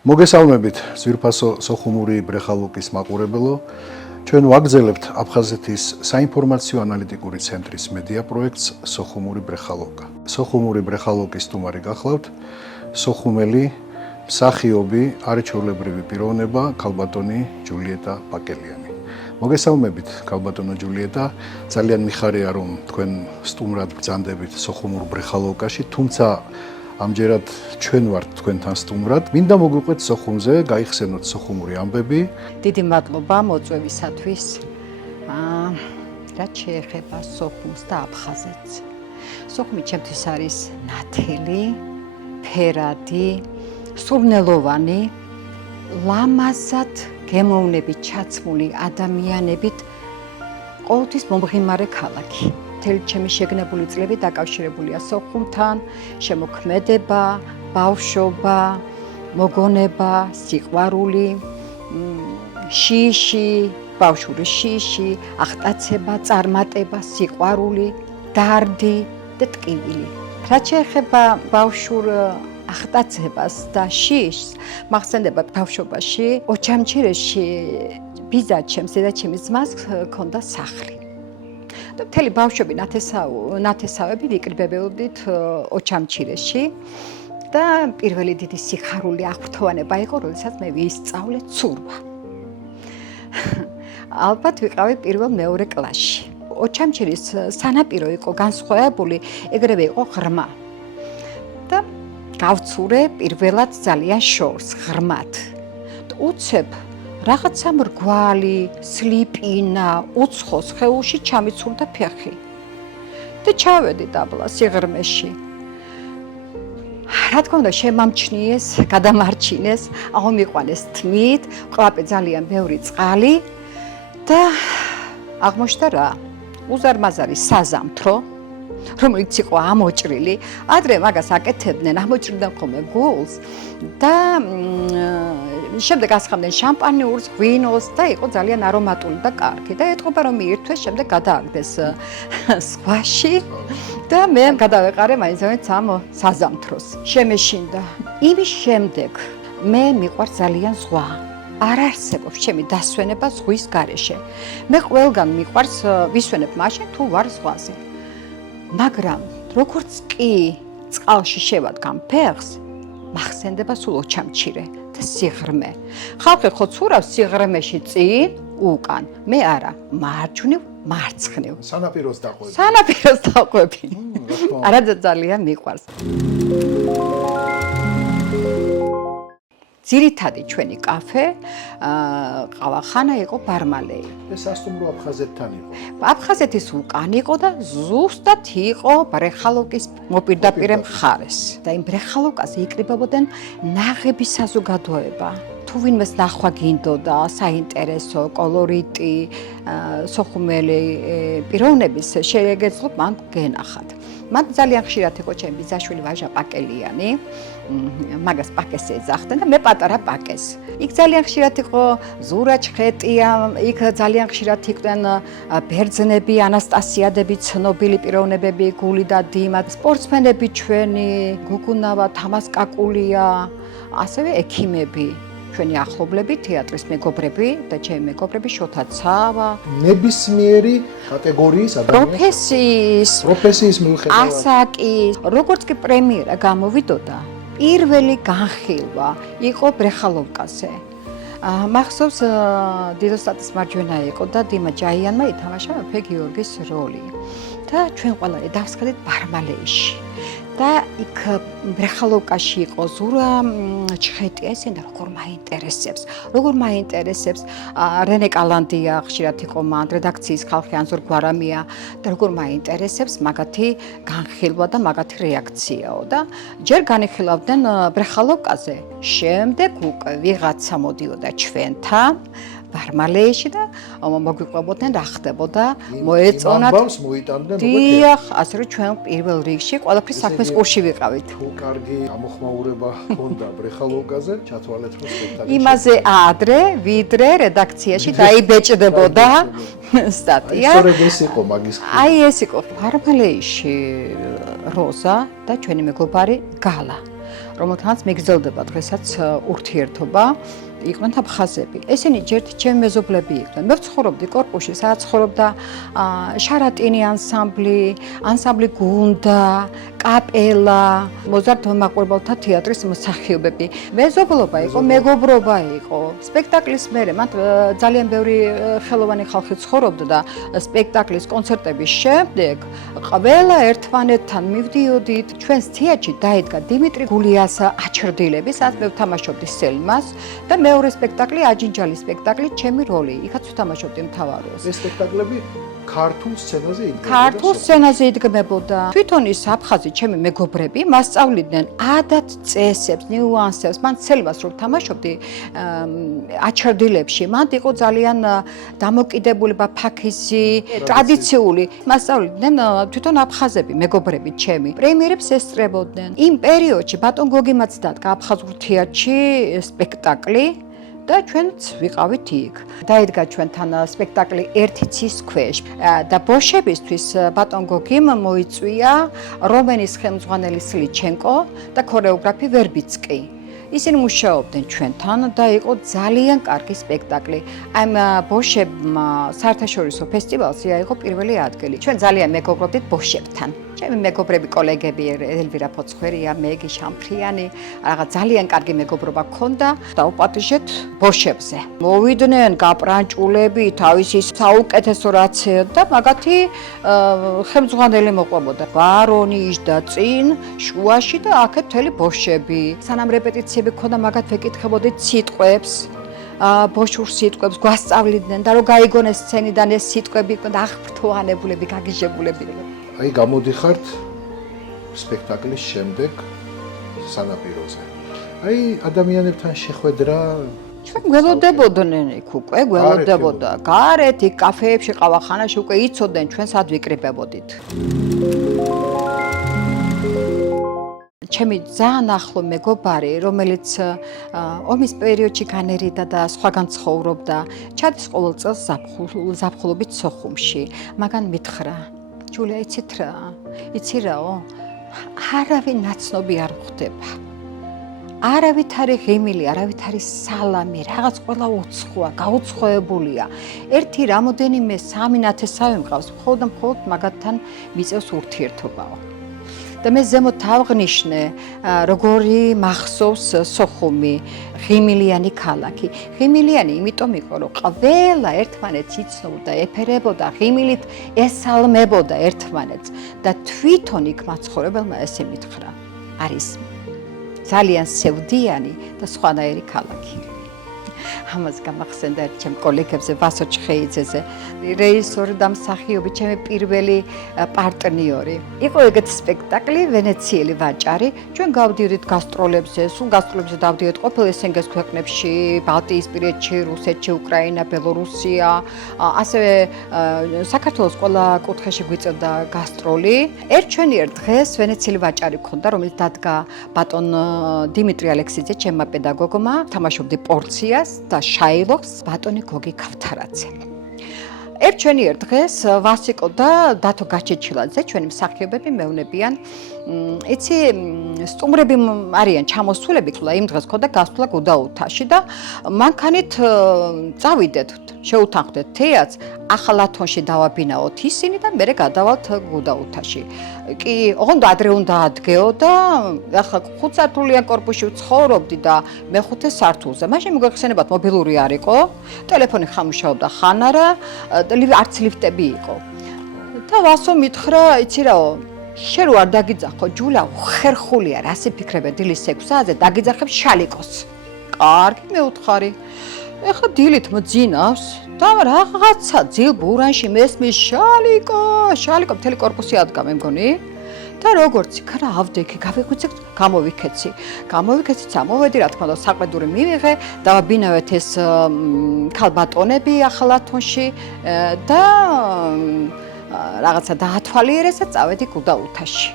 მოგესალმებით, ძვირფასო სოხუმური ბრეხალუკის მაყურებელო. ჩვენ ვაგრძელებთ აფხაზეთის საინფორმაციო ანალიტიკური ცენტრის მედია პროექტს სოხუმური ბრეხალუკა. სოხუმური ბრეხალუკის სტუმარი გახლავთ სოხუმელი მსახიობი, არაჩვეულებრივი პიროვნება ქალბატონი ჯულიეტა პაკელიანი. მოგესალმებით, ქალბატონო ჯულიეტა. ძალიან მიხარია, რომ თქვენ სტუმრად ბრძანდებით სოხუმურ ბრეხალუკაში, თუმცა ამჯერად ჩვენ ვართ თქვენთან სტუმრად. მინდა მოგვიყვეთ სოხუმზე, გაიხსენოთ სოხუმური ამბები. დიდი მადლობა მოწვევისათვის. რაც შეეხება სოხუმს და აფხაზეთს. სოხუმი ჩემთვის არის ნათელი, ფერადი, სურნელოვანი, ლამაზად გემოვნებით ჩაცმული ადამიანებით ყოველთვის მომღიმარე ქალაქი. მთელი ჩემი შეგნებული წლები დაკავშირებულია სოხუმთან, შემოქმედება, ბავშვობა, მოგონება, სიყვარული, შიში, ბავშვური შიში, ახტაცება, წარმატება, სიყვარული, დარდი და ტკივილი. რაც შეეხება ბავშვურ ახტაცებას და შიშს, მახსენდება ბავშვობაში, ოჩამჩირეში ბიძა ჩემს დედაჩემის ძმას ჰქონდა სახლი. და მთელი ბავშვები ნათესავები ვიკრიბებოდით ოჩამჩირეში და პირველი დიდი სიხარული აღფრთოვანება იყო, როდესაც მე ვისწავლე ცურვა. ალბათ ვიყავი პირველ-მეორე კლასში. ოჩამჩირის სანაპირო იყო განსხვავებული, ეგრევე იყო ღრმა. და გავცურე პირველად ძალიან შორს, ღრმად. უცებ რაღაცა მრგვალი, სლიპინა, უცხო სხეულში ჩამიცურდა ფეხი. და ჩავედი დაბლა სიღრმეში. რა თქმა უნდა, შემამჩნიეს, გადამარჩინეს, აღმიყვანეს თმით, ყლაპე ძალიან ბევრი წყალი და აღმოჩნდა რა? უზარმაზარი საზამთრო, რომელიც იყო ამოჭრილი, ადრე მაგას აკეთებდნენ, ამოჭრიდან ხოლმე გულს და შემდეგ ასხამდნენ შამპანიურს, ღვინოს და იყო ძალიან არომატული და კარგი და ეთყობა რომ მიირთვეს, შემდეგ გადააგდეს ზღვაში და მე გადავეყარე მაინც ამ საზამთროს. შემეშინდა. იმის შემდეგ მე მიყვარს ძალიან ზღვა. არ არსებობს ჩემი დასვენება ზღვის გარეშე. მე ყველგან მიყვარს ვისვენებ მაშინ თუ ვარ ზღვაზე. მაგრამ როგორც კი წყალში შევადგამ ფეხს, მახსენდება სულ ოჩამჩირე და სიღრმე. ხალხი ხო ცურავს სიღრმეში წინ, უკან. მე არა, მარჯვნივ, მარცხნივ. სანაპიროს დაყვები. სანაპიროს დაყვები. არა ძალიან მიყვარს. ძირითადი ჩვენი კაფე, ყავახანა იყო ბარმალეი. ეს სასტუმრო აფხაზეთთან იყო. აფხაზეთის უკან იყო და ზუსტად იყო ბრეხალუკის მოპირდაპირე მხარეს. და იმ ბრეხალუკაზე იკრიბებოდნენ ნაღები საზოგადოება. თუ ვინმეს ნახვა გინდოდა, საინტერესო, კოლორიტი, სოხუმელი პიროვნების შეგეძლოთ მან გენახათ. მან ძალიან ხშირად იყო ჩემი ბიძაშვილი ვაჟა პაკელიანი, მაგას პაკეს ეძახდნენ და მე პატარა პაკეს. იქ ძალიან ხშირად იყო ზურა ჩხეტია, იქ ძალიან ხშირად იყვნენ ბერძნები, ანასტასიადები, ცნობილი პიროვნებები, გული და დიმა, სპორტსმენები ჩვენი, გუგუნავა, თამას კაკულია, ასევე ექიმები. ჩვენი ახლობლები, თეატრის მეგობრები და ჩემი მეგობრები შოთა ცავა. ნებისმიერი კატეგორიის პროფესიის მიუხედავად. ასაკის, როგორც კი პრემიერა გამოვიდოდა, პირველი განხილვა იყო ბრეხალუკაზე. მახსოვს დიდოსტატის მარჯვენა იყო და დიმა ჯაიანმა ითამაშა მეფე გიორგის როლი. და ჩვენ ყველანი დავსხდით ბარმალეიში. და იქ ბრეხალუკაში იყო ზურა ჩხეტია, ესენა როგორ მაინტერესებს, რენე კალანდია ხშირად იყო მან რედაქციის ხალხი ანზორ გვარამია და როგორ მაინტერესებს მაგათი განხილვა და მაგათი რეაქციაო და ჯერ განიხილავდნენ ბრეხალუკაზე, შემდეგ უკვე ვიღაცა მოდიოდა ჩვენთან ბარმალეიში და მოგვიყვებოდნენ რა ხდებოდა, მოეწონათ. ამბავს მოიტანდნენ უკვე. დიახ, ასე რომ ჩვენ პირველ რიგში ყველაფრის საქმეს კურსში ვიყავით. თუ კარგი გამოხმაურება ჰქონდა ბრეხალუკაზე, ჩათვალეთ რომ სპექტაკლი. იმაზე ადრე, ვიდრე რედაქციაში დაიბეჭდებოდა სტატია. სწორედ ეს იყო მაგის. აი ეს იყო ბარმალეიში როზა და ჩვენი მეგობარი გალა. რომელთანაც მიგრძელდება დღესაც ურთიერთობა. იყვნენ აფხაზები. ესენი ჯერთ ჩემი მეზობლები იყვნენ. მე ვცხოვრობდი კორპუსში, სადაც ცხოვრობდა შარატინი ანსამბლი გუნდა, კაპელა, მოზარდ მაყურებელთა თეატრის მსახიობები. მეზობლობა იყო, მეგობრობა იყო. სპექტაკლის მერე მათ ძალიან ბევრი ხელოვანი ხალხი ცხოვრობდა და სპექტაკლის კონცერტების შემდეგ ყველა ერთმანეთთან მივდიოდით. ჩვენს თეატრში დაიდგა დიმიტრი გულიას აჩრდილები, სადაც მე ვთამაშობდი სელმას და მეორე სპექტაკლი აჯინჯალის სპექტაკლი ჩემი როლი. იქაც ვთამაშობდი მთავარ როლს. ეს სპექტაკლები ქართულ სცენაზე იდგმებოდა. ქართულ სცენაზე იდგმებოდა. თვითონ ის აფხაზი ჩემი მეგობრები მასწავლიდნენ ადათ-წესებს, ნიუანსებს. მან სელმას რო ვთამაშობდი აჩრდილებში, მან იყო ძალიან დამოკიდებულება, ფაქიზი, ტრადიციული. მასწავლიდნენ თვითონ აფხაზები, მეგობრები ჩემი. პრემიერებს ესწრებოდნენ. იმ პერიოდში ბატონ გოგიმაც დადგა აფხაზურ თეატრში სპექტაკლი და ჩვენც ვიყავით იქ. დაიდგა ჩვენთან სპექტაკლი ერთი ცის ქვეშ და ბოშებისთვის ბატონ გოგიმ მოიწვია რომენის ხელმძღვანელი სლიჩენკო და ქორეოგრაფი ვერბიცკი. ისინი მუშაობდნენ ჩვენთან და იყო ძალიან კარგი სპექტაკლი. ამ ბოშებმა საერთაშორისო ფესტივალზე აიღო პირველი ადგილი. ჩვენ ძალიან მეგობრობდით ბოშებთან. ჩემი მეგობრები, კოლეგები ელვირა ფოცხვერია, მეგი შამფრიანი, რაღაც ძალიან კარგი მეგობრობა ჰქონდა და უპატიჟეთ ბოშებზე. მოვიდნენ გაპრანჭულები, თავისი საუკეთესო რაცეო და მაგათი ხელმძღვანელი მოყვებოდა. ბარონი იჯდა წინ, შუაში და აქეთ მთელი ბოშები. სანამ რეპეტიციები ჰქონდა, მაგათ ვეკითხებოდით სიტყვებს. ბოშურ სიტყვებს გვასწავლიდნენ და რომ გაიგონეს სცენიდან ეს სიტყვები და აღფრთოვანებულები, გაგიჟებულები. აი გამოდიხართ სპექტაკლის შემდეგ სანაპიროზე. აი ადამიანებთან შეხვედრა ჩვენ გველოდებოდნენ იქ უკვე, გველოდებოდა. გარეთ იქ კაფეებში, ყავახანაში უკვე იცოდნენ ჩვენ სად ვიკრიბებოდით. ჩემი ძალიან ახლო მეგობარი, რომელიც ომის პერიოდში განერიდა და სხვაგან ცხოვრობდა, ჩადის ყოველ წელს ზაფხულობით სოხუმში. მაგან მითხრა, ჯულია, იცი რაო, არავინ ნაცნობი არ ხვდება. არავითარი ღიმილი, არავითარი სალამი, რაღაც ყველა უცხოა, გაუცხოებულია. ერთი რამოდენიმე 3 ნათესავი მყავს, მხოლოდ მაგათთან მიწევს ურთიერთობაო. და მე ზემოთ ავღნიშნე, როგორი მახსოვს სოხუმი, ღიმილიანი ქალაქი. ღიმილიანი იმიტომ იყო, რომ ყველა ერთმანეთს იცნობდა, ეფერებოდა, ღიმილით ესალმებოდა ერთმანეთს და თვითონ იქ მაცხოვრებელმა ესე მითხრა. არის ძალიან სევდიანი და სხვანაირი ქალაქი. ამას გამახსენდა ჩემ კოლეგებზე ვასო ჩხეიძეზე, რეჟისორი და მსახიობი, ჩემი პირველი პარტნიორი. იყო ეგეთი სპექტაკლი, ვენეციელი ვაჭარი. ჩვენ გავდიოდით გასტროლებზე, სულ გასტროლებზე დავდიოდით ყოფილ ესენგეს ქვეყნებში, ბალტიისპირეთში, რუსეთში, უკრაინა, ბელორუსია, ასევე საქართველოს ყველა კუთხეში გვიწევდა გასტროლი. ერთჩვენიერ დღეს ვენეციელი ვაჭარი გქონდა, რომელიც დადგა ბატონ დიმიტრი ალექსიძე, ჩემმა პედაგოგმა, თამაშობდი პორციას და შაილობს ბატონი გოგი ქავთარაძე. ერთჩვენიერ დღეს ვასიკო და დათო გაჩეჩილაძე, ჩვენი მსახიობები მეუნებიან, იცი სტუმრები არიან ჩამოსულები, ყველა იმ დღეს ქონდა გასვლა გუდაუთაში და მანქანით წავიდეთ, შეუთანხმდეთ თეატრს, ახალ ათონში დავაბინაოთ ისინი და მერე გადავალთ გუდაუთაში. კი, ოღონდ ადრე უნდა ადგეო და ახლა 5 სართულიან კორპუსში ვცხოვრობდი და მე-5 სართულზე. მაშინ მოგეხსენებათ მობილური არ იყო, ტელეფონი ხამუშაობდა ხან არა, არც ლიფტები იყო. და ვასო მითხრა, იცი რაო, შენ რო არ დაგიძახო, ჯულა უხერხულია, რასი ფიქრებე დილის 6 საათზე დაგიძახებ შალიკოს. კარგი, მეუთხარი. ეხლა დილით მძინავს და რაღაცა ძილ ბურანში მესმის შალიკო, მთელი კორპუსი ადგა მე მგონი. და როგორც იქ რა ავდექი, გავიღვიძებ, გამოვიქეცი, წამოვედი, რა თქმა უნდა, საყვედური მივიღე, დავაბინავეთ ეს ქალბატონები ახალ ათონში და რაღაცა დაათვალიერეს და წავედი გუდაუთაში.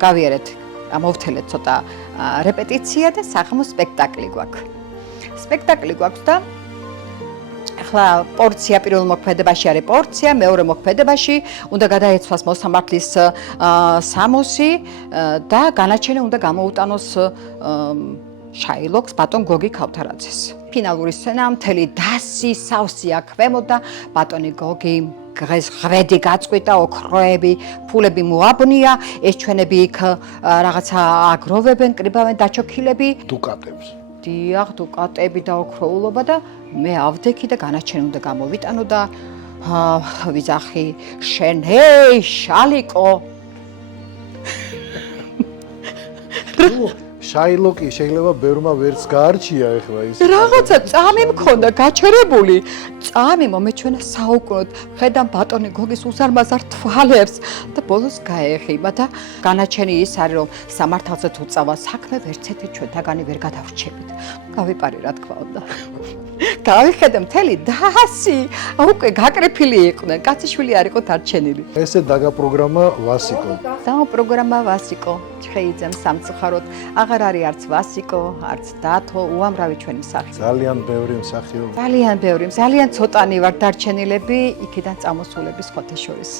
გავიარეთ, მოვთელეთ ცოტა რეპეტიცია და საღამო სპექტაკლი გვაქვს. სპექტაკლი გვაქვს და ახლა პორცია პირველ მოქმედებაში არის პორცია, მეორე მოქმედებაში უნდა გადაეცვას მოსამართლის სამოსი და განაჩენი უნდა გამოუტანოს შაილოქს ბატონ გოგი ქავთარაძეს. ფინალური სცენა მთელი დასი სავსეა ქვემოთ და ბატონი გოგი დღეს ღვედი გაწყვიტა, ოქროები, ფულები მოაბნია, ეს ჩვენები იქ რაღაცა აგროვებენ, კრიბავენ დაჩოქილები, დუკატებს. დიახ, დუკატები და ოქროულობა და მე ავდექი და განაჩენი უნდა გამოვიტანო და ვიზახი შენ, ჰეი, შალიკო. შაილოკი შეიძლება ბევრმა ვერც გაარჩია ეხლა ის. რაღაცა წამი მქონდა გაჩერებული. წამი მომეჩვენა საუკუნოდ. ხედავ ბატონი გოგის უზარმაზარ თვალებს და ბოლოს გაეხიმა და განაჩენი ის არის რომ სამართალზე თუ წავა საქმე ვერცეთი ჩვენთაგანი ვერ გადავრჩებით. გავიპარე რა თქმა უნდა. გავიხედე მთელი დასი უკვე გაკრეფილი იყვნენ. კაციშვილი არ იყო დარჩენილი. ესე დაგაპროგრამა ვასიკო. დააპროგრამა ვასიკო. შეიძემ სამწუხაროდ აღარ არის არც ვასიკო, არც დათო, უამრავი ჩვენი მსახიობი. ძალიან ბევრი მსახიობი. ძალიან ბევრი, ძალიან ცოტანი ვარ დარჩენილები იქიდან წამოსულების სხვათა შორის.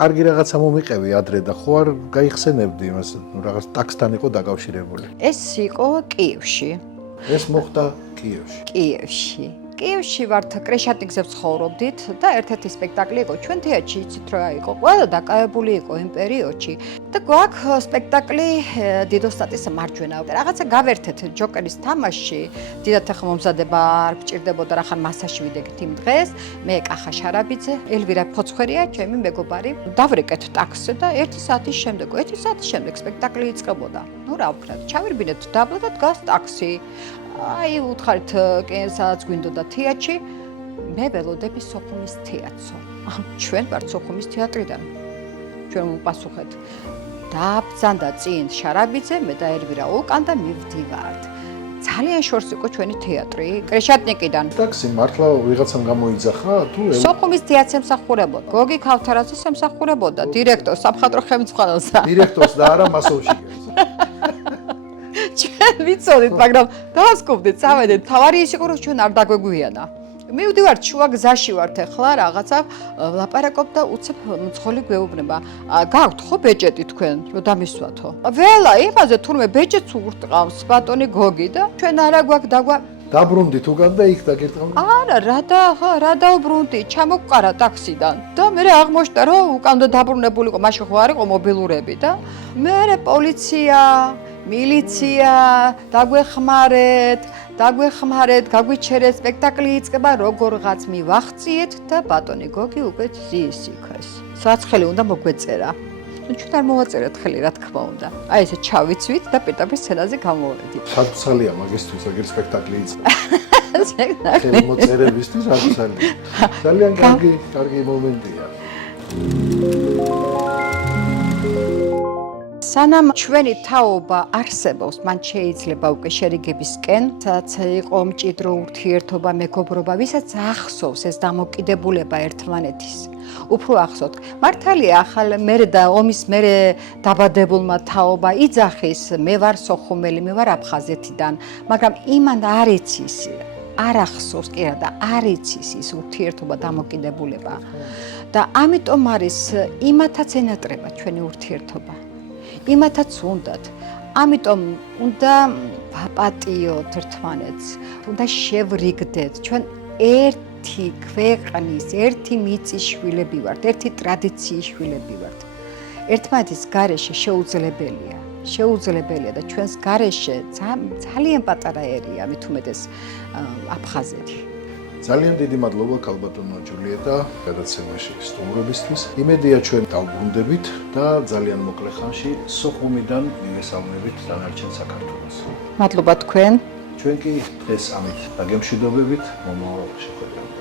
კარგი რაღაცა მომიყევი ადრე და ხო არ გაიხსენებდი იმას, რაღაც ტაქსთან იყო დაკავშირებული. ეს იყო კიევში. ეს მოხდა კიევში. კიევში ვართ კრეშატნიკზე ვცხოვრობდით და ერთ-ერთი სპექტაკლი იყო ჩვენ თეატრში, იცით რა იყო, ყველა დაკავებული იყო იმ პერიოდში და გვაქვს სპექტაკლი დიდოსტატის მარჯვენა. რაღაცა გავერთეთ ჯოკერის თამაში, დიდად ახლა მომზადება არ გჭირდებოდა რა ხან მასაში ვიდექით იმ დღეს, მე კახა შარაბიძე, ელვირა ფოცხვერია, ჩემი მეგობარი. დავრეკეთ ტაქსზე და 1 საათის შემდეგ სპექტაკლი იწყებოდა. ნუ რა ვქნათ, ჩავირბინეთ დაბლა და დგას ტაქსი. აი უთხარით კენსაც გვინდოდა თეატრში, მე ველოდები სოხუმის თეატრს. ჩვენ ვართ სოხუმის თეატრიდან. ჩვენ უპასუხეთ. დააბრძანდა წინ შარაბიძე, მე და ელვირა უკან და მივდივართ. ძალიან შორს იყო ჩვენი თეატრი, კრეშატნიკიდან. ტაქსი მართლა ვიღაცამ გამოიძახა თუ სოხუმის თეატრს ემსახურებოდა. გოგი ქავთარაძეს ემსახურებოდა, დირექტორს, სამხატვრო ხელმძღვანელს. დირექტორს და არა მასოვში. ჩვენ ვიცოდით, მაგრამ დავასკობდით, წავედით. თავარი ის იყო, რომ ჩვენ არ დაგვეგვიანა. მივდივართ შუა გზაში ვართ ახლა რაღაცა ვლაპარაკობ და უცებ მძღოლი გვეუბნება. გაქვთ ხო ბეჭედი თქვენ, რომ დამისვათო? ველა, იმაზე თურმე ბეჭედს უღრტყავს ბატონი გოგი და ჩვენ არა გვაქვს დაგვა დაბრუნდით უკან და იქ დაგირტყავთ. არა, რა დაუბრუნდი, ჩამოგვყარა ტაქსიდან და მე აღმოჩნდა, რომ უკან დაბრუნებული იყო, მაშინ ხო არ იყო მობილურები და მე პოლიცია მილიცია, დაგვეხმარეთ, გაგვიჩერეთ, სპექტაკლი იწყება, როგორღაც მივახციეთ და ბატონი გოგი უკვე ზის იქეს. საცხელი უნდა მოგვეწერა. ჩვენ არ მოვაწერეთ ხელი, რა თქმა უნდა. აი ესე ჩავიცვით და პირდაპირ სცენაზე გამოვედით. საცალია მაგისთვის, აგერ სპექტაკლი იწყება. სპექტაკლი მოწერებისთვის საცალია. ძალიან კარგი მომენტია. სანამ ჩვენი თაობა არსებობს, მან შეიძლება უკვე შერიგებისკენ, სადაც იყო მჭიდრო ურთიერთობა, მეგობრობა, ვისაც ახსოვს ეს დამოკიდებულება ერთმანეთის. უფრო ახსოვთ. მართალია, ახალ მერე და ომის მერე დაბადებულმა თაობა იძახის, მე ვარ სოხუმელი, მე ვარ აფხაზეთიდან, მაგრამ იმან არ იცის, არ ახსოვს კი რა და არ იცის ის ურთიერთობა, დამოკიდებულება. და ამიტომ არის იმათაც ენატრება ჩვენი ურთიერთობა. იმათაც უნდათ. ამიტომ უნდა ვაპატიოთ ერთმანეთს, უნდა შევრიგდეთ. ჩვენ ერთი ქვეყნის, ერთი მიწის შვილები ვართ, ერთი ტრადიციის შვილები ვართ. ერთმანეთის გარეშე შეუძლებელია და ჩვენს გარეშე ძალიან პატარა ერია, მით უმეტეს აფხაზეთი. ძალიან დიდი მადლობა ქალბატონო ჯულიეტა გადაცემაში სტუმრობისთვის. იმედია ჩვენ დავბრუნდებით და ძალიან მოკლე ხანში სოხუმიდან მივესალმებით დანარჩენ საქართველოს. მადლობა თქვენ. ჩვენ კი დღეს ამით დაგემშვიდობებით, მომავალ შეხვედრამდე.